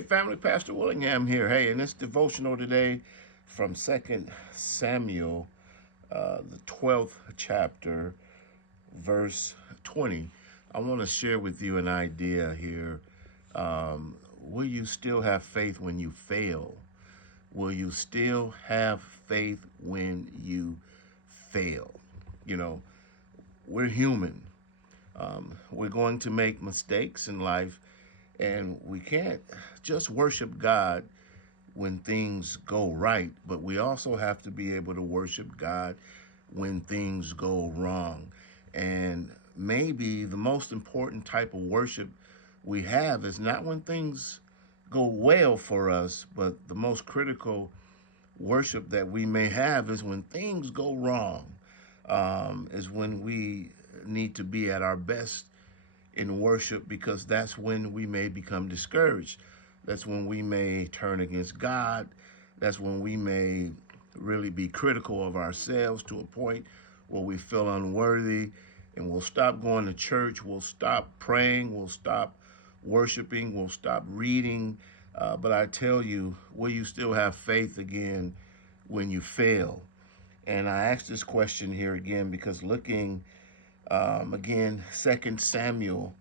Hey, family, Pastor Willingham here. Hey, in this devotional today from Second Samuel, the 12th chapter, verse 20, I want to share with you an idea here. Will you still have faith when you fail? Will you still have faith when you fail? You know, we're human. We're going to make mistakes in life, and we can't just worship God when things go right, but we also have to be able to worship God when things go wrong. And maybe the most important type of worship we have is not when things go well for us, but the most critical worship that we may have is when things go wrong, is when we need to be at our best in worship, because that's when we may become discouraged. That's when we may turn against God. That's when we may really be critical of ourselves to a point where we feel unworthy, and we'll stop going to church. We'll stop praying. We'll stop worshiping. We'll stop reading. But I tell you, will you still have faith again when you fail? And I ask this question here again because looking again, 2 Samuel,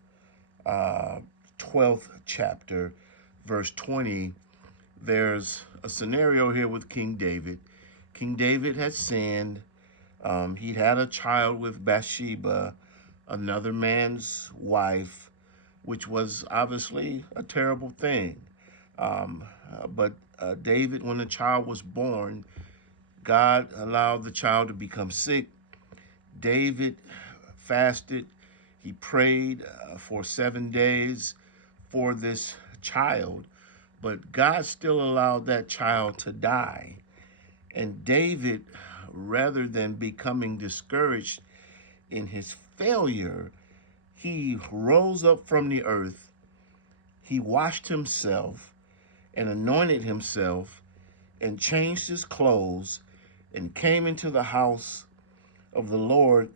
12th chapter, verse 20, there's a scenario here with King David. King David had sinned. He'd had a child with Bathsheba, another man's wife, which was obviously a terrible thing. But David, when the child was born, God allowed the child to become sick. David fasted. He prayed for 7 days for this child, but God still allowed that child to die. And David, rather than becoming discouraged in his failure, he rose up from the earth. He washed himself and anointed himself and changed his clothes and came into the house of the Lord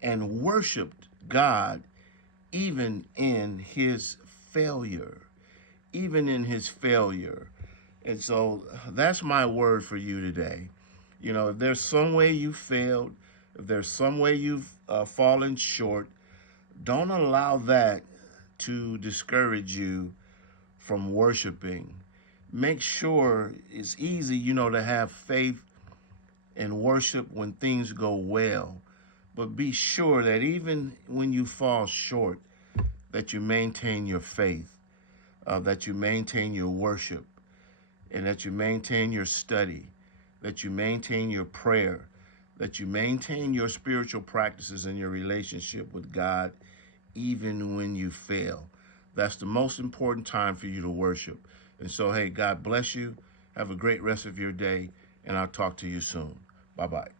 and worshiped God even in his failure, even in his failure. And so that's my word for you today. You know, if there's some way you failed, if there's some way you've fallen short, don't allow that to discourage you from worshiping. Make sure it's easy, to have faith and worship when things go well. But be sure that even when you fall short, that you maintain your faith, that you maintain your worship, and that you maintain your study, that you maintain your prayer, that you maintain your spiritual practices and your relationship with God, even when you fail. That's the most important time for you to worship. And so, hey, God bless you. Have a great rest of your day, and I'll talk to you soon. Bye-bye.